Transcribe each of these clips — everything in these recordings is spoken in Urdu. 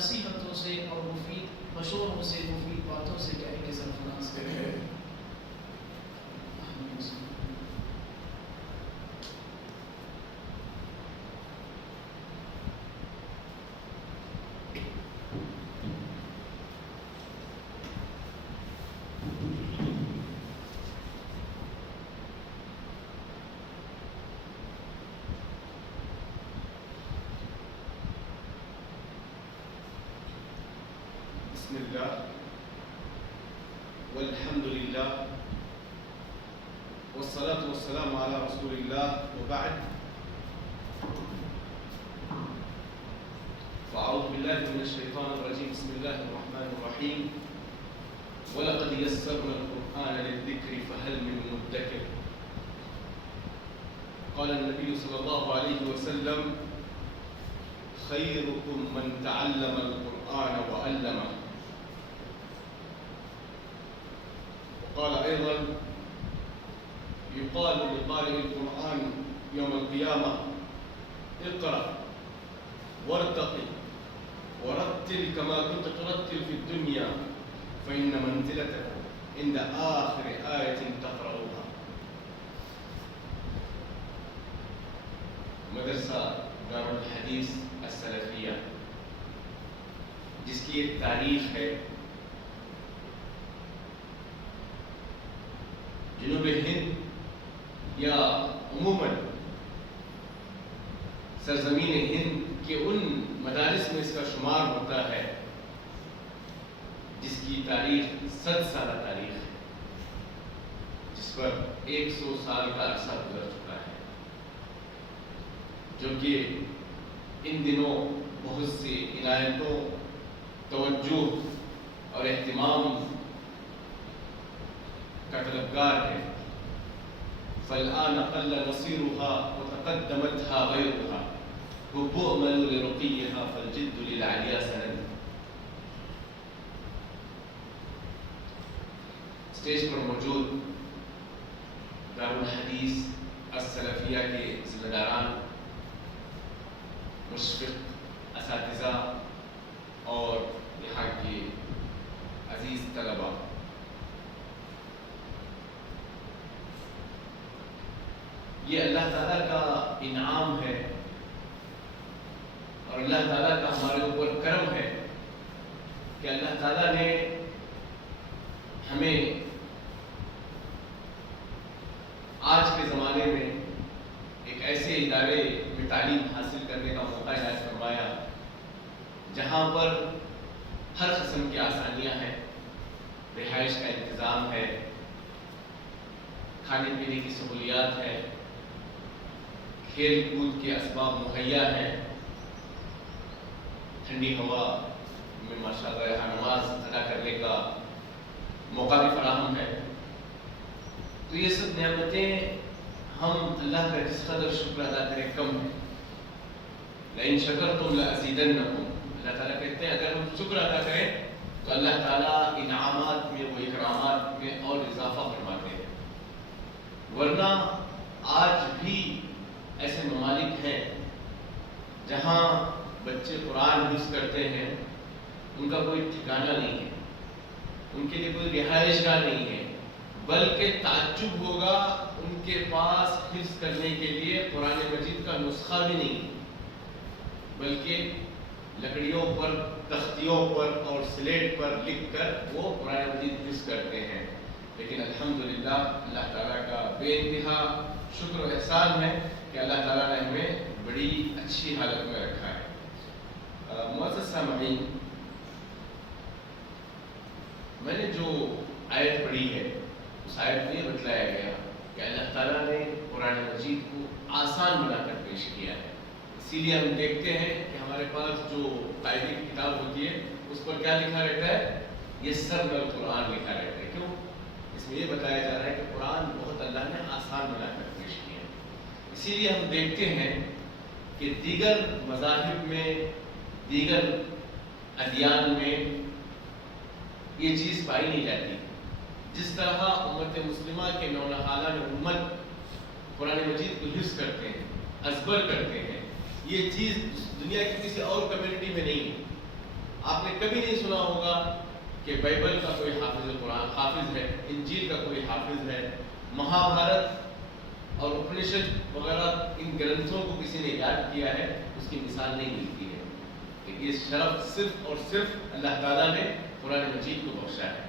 نصیحتوں سے اور مفید مشوروں سے، مفید باتوں سے کیا ہے کہ سرفراز کریں. بسم اللہ والحمد للہ والصلاة والسلام على رسول اللہ وبعد فأعوذ باللہ من الشیطان الرجیم بسم اللہ الرحمن الرحیم وَلَقَدْ يَسَّرْنَا الْقُرْآنَ لِلذِّكْرِ فَهَلْ مِن مُدَّكِرٍ. قال النبي صلى الله عليه وسلم خيركم من تعلم القرآن وعلمه. وقال أيضا يقال لقارئ القرآن يوم القيامة اقرأ وارتقي ورتل كما كنت ترتل في الدنيا فإن منزلتك عند آخر آية تقرأها. مدرسہ دار الحدیث السلفیہ جس کی ایک تاریخ ہے جنوب ہند یا عموماً سرزمین ہند کے ان مدارس میں اس کا شمار ہوتا ہے جس کی تاریخ 100 سالہ تاریخ ہے، جس پر 100 سال کا عرصہ گزر چکا ہے، جو کہ ان دنوں بہت سی عنایتوں، توجہ اور اہتمام کا طلبگار ہے. فالآن قل نصيرها وتقدمتها غيرها وبؤمل لرقيها فالجد للعليا سند. اسٹیج پر موجود دارالحدیث السلفیہ کے ذمہ داران، مشفق اساتذہ اور یہاں کے عزیز طلباء، یہ اللہ تعالیٰ کا انعام ہے اور اللہ تعالیٰ کا ہمارے اوپر کرم ہے کہ اللہ تعالیٰ نے ہمیں آج کے زمانے میں ایک ایسے ادارے میں تعلیم حاصل کرنے کا موقع عنایت فرمایا جہاں پر ہر قسم کی آسانیاں ہیں، رہائش کا انتظام ہے، کھانے پینے کی سہولیات ہے، کھیل کود کے اسباب مہیا ہیں، ٹھنڈی ہوا میں ماشاءاللہ یہاں نماز ادا کرنے کا موقع بھی فراہم ہے. تو یہ سب نعمتیں ہم اللہ کا جس قدر شکر ادا کریں کم ہے. لئن شکرتم لأزیدنکم، اللہ تعالیٰ کہتے ہیں اگر ہم شکر ادا کریں تو اللہ تعالیٰ انعامات میں و اکرامات میں اور اضافہ فرماتے ہیں. ورنہ آج بھی ایسے ممالک ہیں جہاں بچے قرآن حفظ کرتے ہیں، ان کا کوئی ٹھکانہ نہیں ہے، ان کے لیے کوئی رہائش گاہ نہیں ہے، بلکہ تعجب ہوگا ان کے پاس حفظ کرنے کے لیے قرآن مجید کا نسخہ بھی نہیں، بلکہ لکڑیوں پر، تختیوں پر اور سلیٹ پر لکھ کر وہ قرآن مجید حفظ کرتے ہیں. لیکن الحمدللہ اللہ تعالیٰ کا بے انتہا شکر و احسان ہے کہ اللہ تعالیٰ نے ہمیں بڑی اچھی حالت میں رکھا ہے. معزز سامعین، میں نے جو آیت پڑھی ہے اس آیت میں یہ بتلایا گیا کہ اللہ تعالیٰ نے قرآن مجید کو آسان بنا کر پیش کیا ہے. اسی لیے ہم دیکھتے ہیں کہ ہمارے پاس جو قاعدے کی کتاب ہوتی ہے اس پر کیا لکھا رہتا ہے؟ یسرنا القرآن لکھا رہتا ہے. کیوں؟ اس میں یہ بتایا جا رہا ہے کہ قرآن بہت اللہ نے آسان بنا کر پیش کیا ہے. اسی لیے ہم دیکھتے ہیں کہ دیگر مذاہب میں، دیگر ادیان میں یہ چیز پائی نہیں جاتی. جس طرح امت مسلمہ کے نونہالان امت قرآن مجید کو حفظ کرتے ہیں، ازبر کرتے ہیں، یہ چیز دنیا کی کسی اور کمیونٹی میں نہیں ہے. آپ نے کبھی نہیں سنا ہوگا کہ بائبل کا کوئی حافظ قرآن حافظ ہے، انجیل کا کوئی حافظ ہے، مہابھارت اور اپنشد وغیرہ ان گرنتھوں کو کسی نے یاد کیا ہے، اس کی مثال نہیں ملتی ہے. کہ یہ شرف صرف اور صرف اللہ تعالیٰ نے قرآن مجید کو بخشا ہے.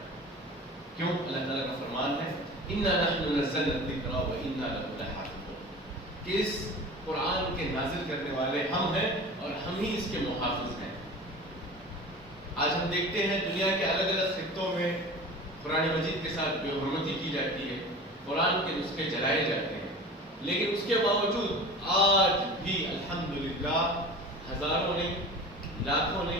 کیوں؟ اللہ تعالیٰ کا فرمان ہے اِنَّا نَحْنُ نَزَّلْنَا الذِّكْرَ وَإِنَّا لَهُ لَحَافِظُونَ، کہ اس قرآن کے نازل کرنے والے ہم ہیں اور ہم ہی اس کے محافظ ہیں. آج ہم دیکھتے ہیں دنیا کے الگ الگ خطوں میں قرآن مجید کے ساتھ بے حرمتی کی جاتی ہے، قرآن کے نسخے جلائے جاتے ہیں، لیکن اس کے باوجود آج بھی الحمدللہ ہزاروں نے، لاکھوں نے،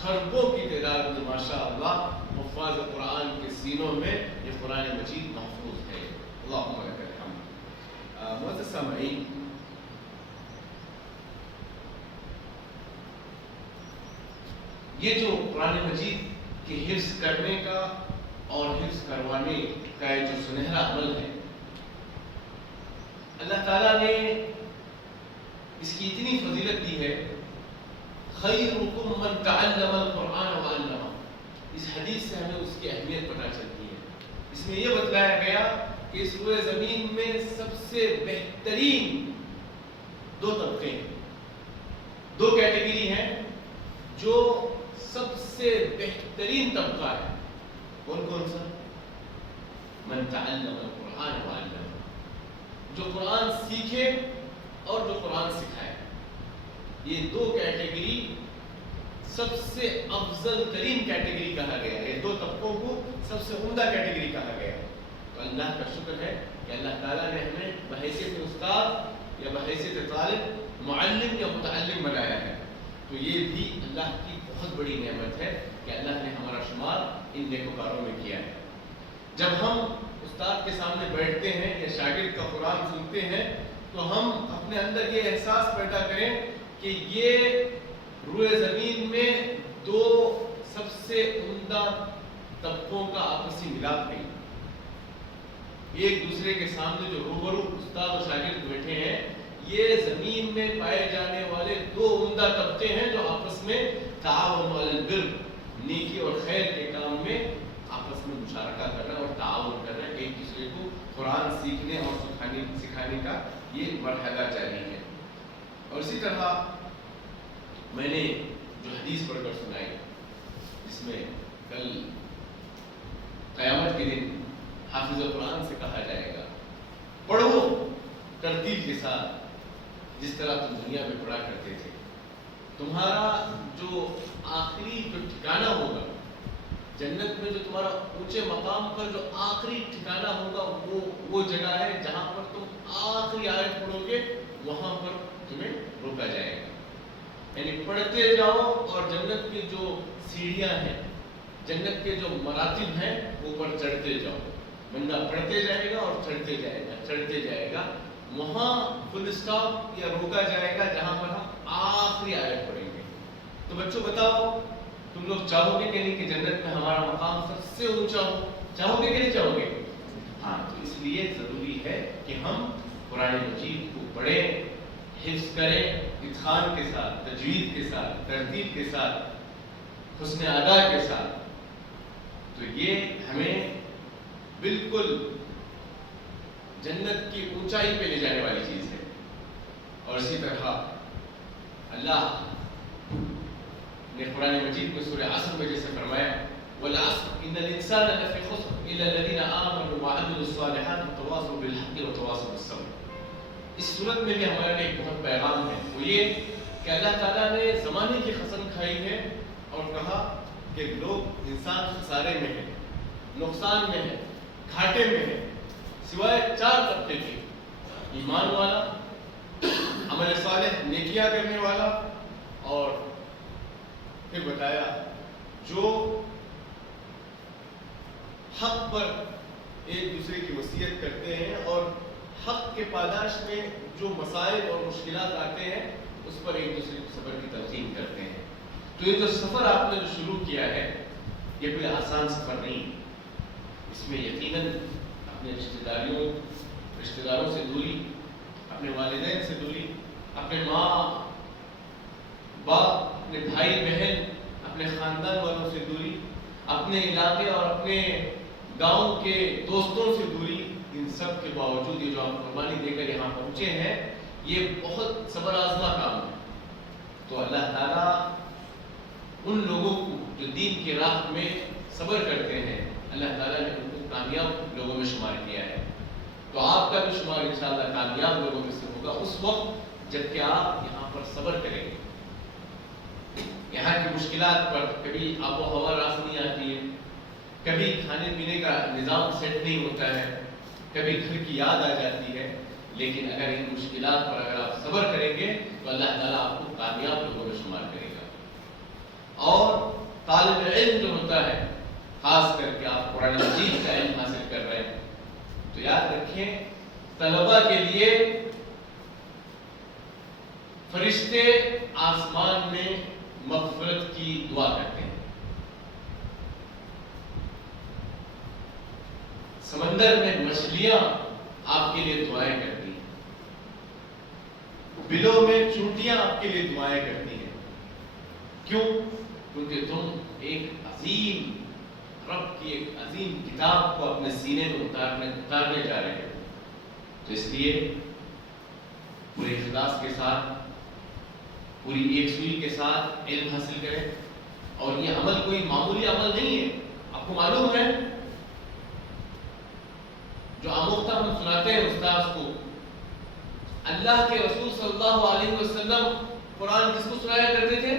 کھربوں کی تعداد میں ماشاءاللہ حفاظ قرآن کے سینوں میں یہ قرآن مجید محفوظ ہے. اللہم لک الحمد. معزز سامعین، یہ جو قرآن مجید کے حفظ کرنے کا اور حفظ کروانے کا جو سنہرا عمل ہے، اللہ تعالیٰ نے اس کی اتنی فضیلت دی ہے. خیرکم من تعلم القرآن وعلمہ، اس حدیث سے ہمیں اس کی اہمیت پتہ چلتی ہے. اس میں یہ بتلایا گیا کہ اس روئے زمین میں سب سے بہترین دو طبقے ہیں، دو کیٹیگری ہیں جو سب سے بہترین طبقہ ہے. کون کون سا؟ من تعلم القرآن وعلمہ، جو قرآن سیکھے اور جو قرآن سکھائے. یہ دو کیٹیگری سب سے افضل ترین کیٹیگری کہا گیا ہے. دو طبقوں کو سب سے عمدہ کیٹیگری کہا گیا. تو اللہ کا شکر ہے کہ اللہ تعالیٰ نے ہمیں بحیثیت استاد یا بحیثیت طالب، معلم یا متعلم بنایا ہے. تو یہ بھی اللہ کی بہت بڑی نعمت ہے کہ اللہ نے ہمارا شمار ان نیکوکاروں میں کیا ہے. جب ہم استاد کے سامنے بیٹھتے ہیں یا شاگرد کا قرآن سنتے ہیں تو ہم اپنے اندر یہ احساس پیدا کریں کہ یہ روئے زمین میں دو سب سے عمدہ طبقوں کا آپسی ملاپ نہیں. ایک دوسرے کے سامنے جو روبرو استاد اور شاگرد بیٹھے ہیں، یہ زمین میں پائے جانے والے دو عمدہ طبقے ہیں جو آپس میں تعاون علی البر، نیکی اور خیر کے کام میں آپس میں مشارکہ کرنا اور تعاون کرنا، ایک دوسرے کو قرآن سیکھنے اور سکھانے کا یہ مرحلہ جاری ہے. اور اسی طرح میں نے جو حدیث پڑھ کر سنائی، جس میں کل قیامت کے دن حافظ قرآن سے کہا جائے گا پڑھو ترتیب کے ساتھ جس طرح تم دنیا میں پڑھا کرتے تھے. تمہارا جو آخری جو ٹھکانہ ہوگا جنت میں، جو تمہارا اونچے مقام پر جو آخری ٹھکانہ ہوگا، وہ جگہ ہے جہاں پر تم آخری آیت پڑھو گے، وہاں پر تمہیں روکا جائے گا. یعنی پڑھتے جاؤ اور جنت کی جو سیڑھیاں ہیں، جنت کے جو مراتب ہیں، اوپر چڑھتے جاؤ. بندہ پڑھتے جائے گا اور چڑھتے جائے گا، چڑھتے جائے گا. وہاں فل اسٹاپ یا روکا جائے گا جہاں پر ہم آخری آیت پڑھیں گے. تو بچوں بتاؤ، تم لوگ چاہو گے کہ نہیں کہ جنت میں ہمارا مقام سب سے اونچا ہو؟ چاہو گے کہ نہیں چاہو گے؟ ہاں. تو اس لیے ضروری ہے کہ ہم قرآن مجید کو پڑھیں، حفظ کریں، اتقان کے ساتھ، تجوید کے ساتھ، ترتیب کے ساتھ، حسن ادا کے ساتھ. تو یہ ہمیں بالکل جنت کی اونچائی پہ لے جانے والی چیز ہے. اور اسی طرح اللہ نے قرآن مجید میں سورہ عصر میں جیسے فرمایا والعصر ان الانسان لفی خسر الا الذین آمنوا وعملوا الصالحات وتواصوا بالحق وتواصوا بالصبر. اس صورت میں بھی ہمارے لیے ایک بہت پیغام ہے، وہ یہ کہ اللہ تعالیٰ نے زمانے کی قسم کھائی ہے اور کہا کہ لوگ، انسان خسارے میں ہے، نقصان میں ہے، گھاٹے میں ہے، سوائے چار طبقے کے: ایمان والا، عمل صالح نیکیاں کرنے والا، اور پھر بتایا جو حق پر ایک دوسرے کی وصیت کرتے ہیں اور حق کے پاداش میں جو مسائل اور مشکلات آتے ہیں اس پر ایک دوسرے کو صبر کی تلقین کرتے ہیں. تو یہ جو سفر آپ نے جو شروع کیا ہے یہ کوئی آسان سفر نہیں. اس میں یقیناً اپنے رشتہ داروں سے دوری، اپنے والدین سے دوری، اپنے ماں باپ، اپنے بھائی بہن، اپنے خاندان والوں سے دوری، اپنے علاقے اور اپنے گاؤں کے دوستوں سے دوری، ان سب کے باوجود یہ جو آپ قربانی دے کر یہاں پہنچے ہیں، یہ بہت صبر آزما کام ہے. تو اللہ تعالیٰ ان لوگوں کو جو دین کی راہ میں صبر کرتے ہیں، اللہ تعالیٰ نے ان کو کامیاب لوگوں میں شمار کیا ہے. تو آپ کا بھی شمار انشاءاللہ کامیاب لوگوں میں سے ہوگا اس وقت جب کہ آپ یہاں پر صبر کریں گے. یہاں کی مشکلات پر کبھی آب و ہوا راست نہیں آتی ہے، کبھی کھانے پینے کا نظام سیٹ نہیں ہوتا ہے، کبھی گھر کی یاد آ جاتی ہے، لیکن اگر ان مشکلات پر اگر آپ صبر کریں گے تو اللہ تعالیٰ آپ کو کامیاب لوگوں میں شمار کرے گا. اور طالب علم جو ہوتا ہے، خاص کر کے آپ قرآن مجید کا علم حاصل کر رہے ہیں، تو یاد رکھیں طلباء کے لیے فرشتے آسمان میں مغفرت کی دعا کرتے ہیں. سمندر میں مچھلیاں آپ کے لیے دعائیں کرتی ہیں، بلوں میں چونٹیاں آپ کے لیے دعائیں کرتی ہیں. کیوں؟ کیونکہ تم ایک عظیم رب کی ایک عظیم کتاب کو اپنے سینے میں اتارنے جا رہے ہیں. تو اس لیے پورے اخلاص کے ساتھ، پوری ایک سوئی کے ساتھ علم حاصل کریں. اور یہ عمل کوئی معمولی عمل نہیں ہے. آپ کو معلوم ہے جو آموختہ ہم سناتے ہیں استاذ کو، اللہ کے رسول صلی اللہ علیہ وسلم قرآن کس کو سنایا کرتے تھے؟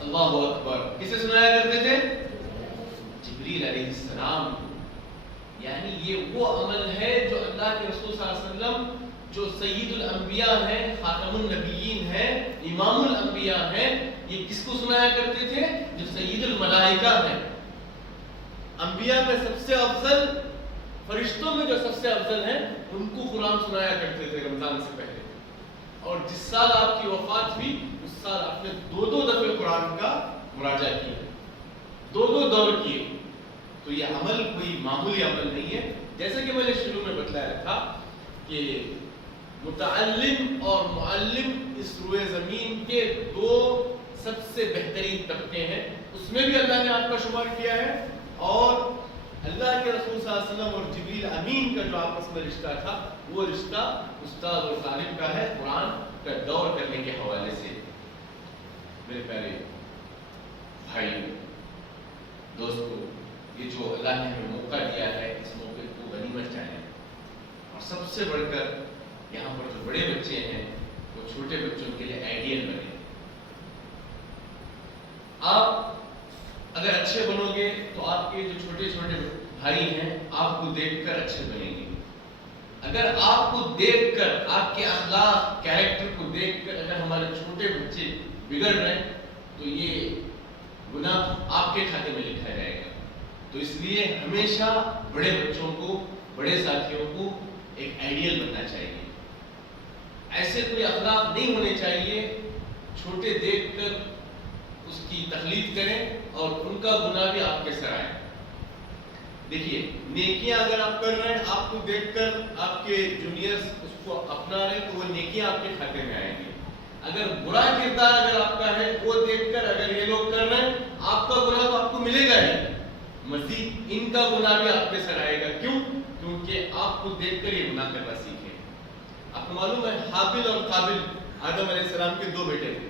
اللہ اکبر. کسے سنایا کرتے تھے؟ جبریل علیہ السلام. یعنی یہ وہ عمل ہے جو اللہ کے رسول صلی اللہ علیہ وسلم جو سید الانبیاء ہیں، خاتم النبیین ہیں، امام الانبیاء ہیں، یہ کس کو سنایا کرتے تھے؟ جو سید الملائکہ ہیں. انبیاء میں سب سے افضل، فرشتوں میں جو سب سے افضل ہیں، ان کو قرآن سنایا کرتے تھے رمضان سے پہلے. اور جس سال آپ کی وفات ہوئی اس سال آپ نے 2 دفعے قرآن کا مراجعہ کیا، 2 دور کیے. تو یہ عمل کوئی معمولی عمل نہیں ہے. جیسا کہ میں نے شروع میں بتلایا تھا کہ متعلم اور معلم اس روئے زمین کے 2 سب سے بہترین طبقے ہیں. اس میں بھی اللہ نے آپ کا شمار کیا ہے. اور اللہ کے رسول صلی اللہ علیہ وسلم اور جبریل امین کا جو آپس میں رشتہ تھا، وہ رشتہ استاد اور طالب کا ہے، قرآن کا دور کرنے کے حوالے سے. میرے پیارے بھائی دوستو، یہ جو اللہ نے ہمیں موقع دیا ہے، اس موقع کو غنیمت جانیں. اور سب سے بڑھ کر یہاں پر جو بڑے بچے ہیں وہ چھوٹے بچوں کے لیے آئیڈیل بنے. آپ اگر اچھے بنو گے تو آپ کے جو چھوٹے چھوٹے بھائی ہیں آپ کو دیکھ کر اچھے بنیں گے. اگر آپ کو دیکھ کر، آپ کے اخلاق کیریکٹر کو دیکھ کر اگر ہمارے چھوٹے بچے بگڑ رہے ہیں تو یہ گناہ آپ کے کھاتے میں لکھا جائے گا. تو اس لیے ہمیشہ بڑے بچوں کو، بڑے ساتھیوں کو ایک آئیڈیل بننا چاہیے. ایسے کوئی اخلاق نہیں ہونے چاہیے چھوٹے دیکھ کر اس کی تقلید کریں اور ان کا گناہ بھی آپ کے سر آئے. دیکھیے نیکیاں اگر آپ کر رہے ہیں، آپ کو دیکھ کر آپ کے جونیئرز اس کو اپنا رہے ہیں تو وہ نیکیاں آپ کے کھاتے میں آئیں گی. اگر برا کردار اگر آپ کا ہے، وہ دیکھ کر اگر یہ لوگ کر رہے ہیں، آپ کا گناہ تو آپ کو ملے گا ہی، مزید ان کا گناہ بھی آپ کے سر آئے گا. کیوں؟ کیونکہ آپ کو دیکھ کر یہ گناہ کرنا سیکھیں. آپ کو معلوم ہے حابل اور قابل آدم علیہ السلام کے 2 بیٹے تھے.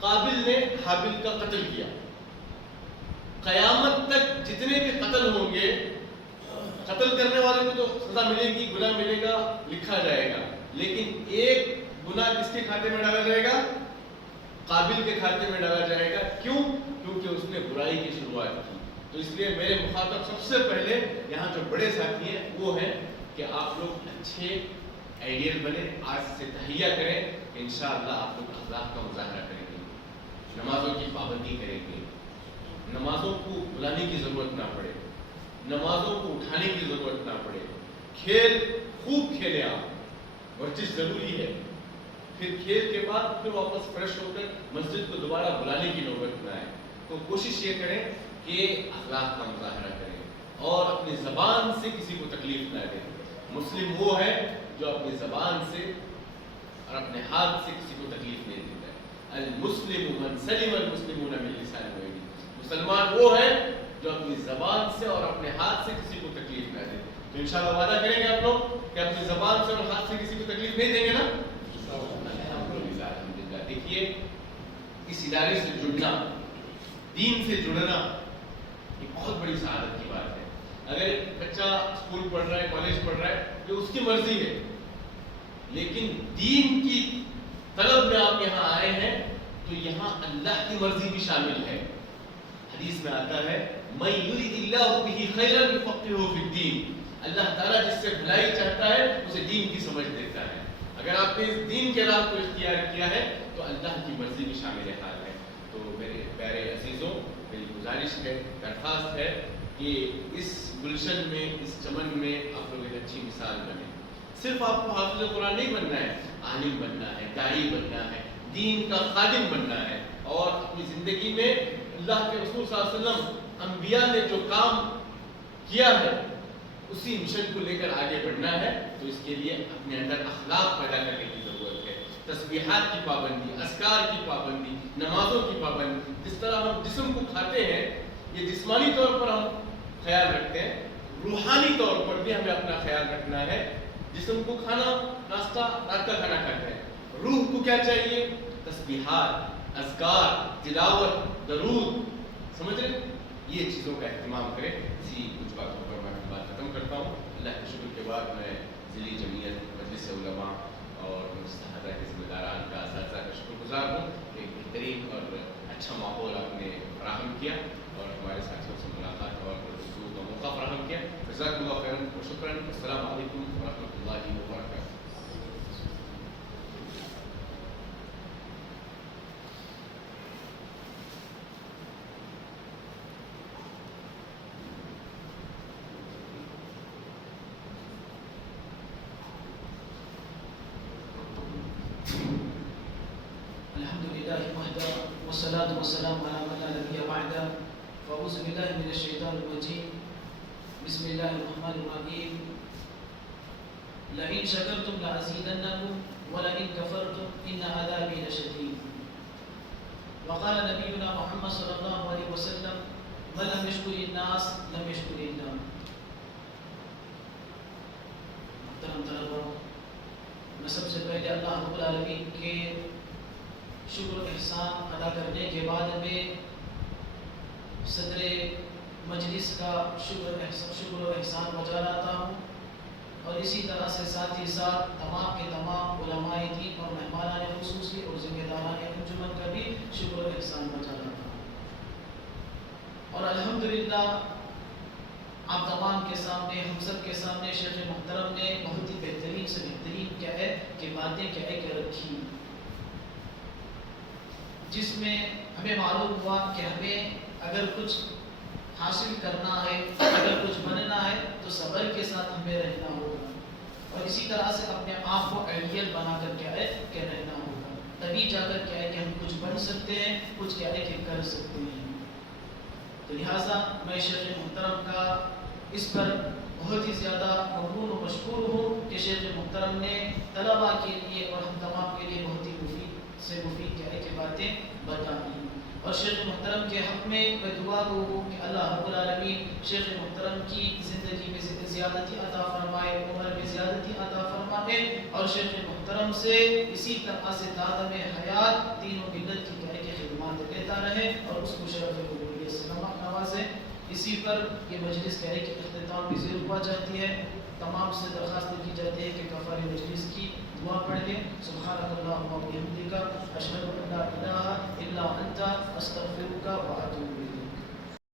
قابل نے حابل کا قتل کیا. قیامت تک جتنے بھی قتل ہوں گے، قتل کرنے والے کو تو سزا ملے گی، گناہ ملے گا، لکھا جائے گا. لیکن ایک گناہ کس کے کھاتے میں ڈالا جائے گا؟ قابل کے کھاتے میں ڈالا جائے گا. کیوں؟ کیونکہ اس نے برائی کی شروعات کی. تو اس لیے میرے مخاطب سب سے پہلے یہاں جو بڑے ساتھی ہیں وہ ہیں کہ آپ لوگ اچھے آئیڈیل بنے، آج سے تہیہ کریں. انشاءاللہ آپ لوگ اخلاق کا مظاہرہ کریں گے، نمازوں کی پابندی کریں گے، نمازوں کو بلانے کی ضرورت نہ پڑے، نمازوں کو اٹھانے کی ضرورت نہ پڑے. کھیل خوب کھیلیں آپ، ورزش ضروری ہے. پھر کھیل کے بعد پھر واپس فریش ہو کر مسجد کو دوبارہ بلانے کی نوبت نہ آئے. تو کوشش یہ کریں کہ اخلاق کا مظاہرہ کریں اور اپنی زبان سے کسی کو تکلیف نہ دیں. مسلم وہ ہے جو اپنی زبان سے اور اپنے ہاتھ سے کسی کو تکلیف نہیں دیتا ہے. المسلم من سلم المسلمون من لسانه ویدیه. مسلمان وہ ہے جو اپنی زبان سے اور اپنے ہاتھ سے کسی کو تکلیف نہ دے. تو انشاءاللہ وعدہ کریں گے آپ لوگ کہ اپنی زبان سے اور ہاتھ سے کسی کو تکلیف نہیں دیں گے نا. الحمدللہ. دیکھیے اس ادارے سے جڑنا, دین سے جڑنا یہ بہت بڑی سعادت کی بات ہے. اگر ایک بچہ اسکول پڑھ رہا ہے, کالج پڑھ رہا ہے, یہ اس کی مرضی ہے, لیکن دین کی طلب میں آپ یہاں آئے ہیں تو یہاں اللہ کی مرضی بھی شامل ہے. حدیث میں آتا ہے مَن یُرِدِ اللَّهُ بِهِ خَیْرًا یُفَقِّهُ فِی الدِّین. اللہ تعالیٰ جس سے بھلائی چاہتا ہے اسے دین کی سمجھ دیتا ہے. اگر آپ نے اس دین کے راہ کو اختیار کیا ہے تو اللہ کی مرضی بھی شامل حال ہے. تو میرے پیارے عزیزوں, میری گزارش ہے, درخواست ہے کہ اس گلشن میں, اس چمن میں آپ لوگ ایک اچھی مثال بنیں. صرف آپ کو حافظ قرآن نہیں بننا ہے, عالم بننا ہے, داعی بننا ہے, دین کا خادم بننا ہے, اور اپنی زندگی میں اللہ کے رسول صلی اللہ علیہ وسلم, انبیاء نے جو کام کیا ہے اسی مشن کو لے کر آگے بڑھنا ہے. تو اس کے لیے اپنے اندر اخلاق پیدا کرنے کی ضرورت ہے. تسبیحات کی پابندی, اذکار کی پابندی, نمازوں کی پابندی. جس طرح ہم جسم کو کھاتے ہیں یہ جسمانی طور پر ہم خیال رکھتے ہیں, روحانی طور پر بھی ہمیں اپنا خیال رکھنا ہے. جسم کو کھانا, ناشتہ, رات کا کھانا کھاتے ہیں. روح کو کیا چاہیے؟ تسبیحات, اذکار, تلاوت, درود. سمجھ رہے؟ یہ چیزوں کا اہتمام کریں. اسی کچھ باتوں پر میں بات ختم کرتا ہوں. اللہ کے شکر کے بعد میں ضلعی جمعیت, مجلس علماء اور مستحضرہ کے ذمہ داران کا, اساتذہ کا شکر گزار ہوں. ایک بہترین اور اچھا ماحول آپ نے فراہم کیا اور ہمارے ساتھیوں سے ملاقات اور گفتگو کا موقع فراہم کیا. جزاکم اللہ خیرا و شکرا. السلام علیکم ورحمۃ اللہ وبرکاتہ. والصلاة والسلام على من لا نبي بعده. فأعوذ بالله من الشيطان الرجيم. بسم الله الرحمن الرحيم. لئن شكرتم لأزيدنكم ولئن كفرتم إن عذابي لشديد. وقال نبينا محمد صلى الله عليه وسلم من لم يشكر الناس لم يشكر الله. محترم طلباء, میں سب سے پہلے اللہ رب العالمین کے شکر و احسان ادا کرنے کے بعد میں صدر مجلس کا شکر و احسان بجا لاتا ہوں, اور اسی طرح سے ساتھ ہی ساتھ تمام کے تمام علماء دین اور مہمانان خصوصی اور ذمہ داران انجمن کا بھی شکر و احسان بجا لاتا ہوں. اور الحمدللہ آپ تمام کے سامنے, ہم سب کے سامنے شیخ محترم نے بہت ہی بہترین سے بہترین کیا ہے کہ باتیں کیا ہے کہ رکھی, جس میں ہمیں معلوم ہوا کہ ہمیں اگر کچھ حاصل کرنا ہے, اگر کچھ بننا ہے تو صبر کے ساتھ ہمیں رہنا ہوگا, اور اسی طرح سے اپنے آپ کو آئیڈیل بنا کر کیا ہے کہ رہنا ہوگا. تبھی جا کر کیا ہے کہ ہم کچھ بن سکتے ہیں, کچھ کیا ہے کہ کر سکتے ہیں. تو لہٰذا میں شیخ محترم کا اس پر بہت ہی زیادہ ممنون و مشکور ہوں کہ شیخ محترم نے طلباء کے لیے اور ہم تمام کے لیے بہت ہی مفید سے مفید کیا ہے کہ باتیں بتائیں. اور شیخ محترم کے حق میں دعا گو ہوں کہ اللہ رب العالمین شیخ محترم کی زندگی میں زیادتی عطا فرمائے, عمر میں زیادتی عطا فرمائے, اور شیخ محترم سے اسی طرح سے دادم حیات تینوں ملت کی کیا ہے کہ خدمات لیتا رہے اور اس کو شرف قبولیت سے نوازے. اسی پر یہ مجلس کہہ رہے کہ اختتام بھی ضرور ہوا جاتی ہے. تمام سے درخواست کی جاتی ہے کہ کفار مجلس کی دعا پڑھ لیں. سبحانک اللہم و بحمدک اشہد ان لا الہ الا انت استغفرک و اتوب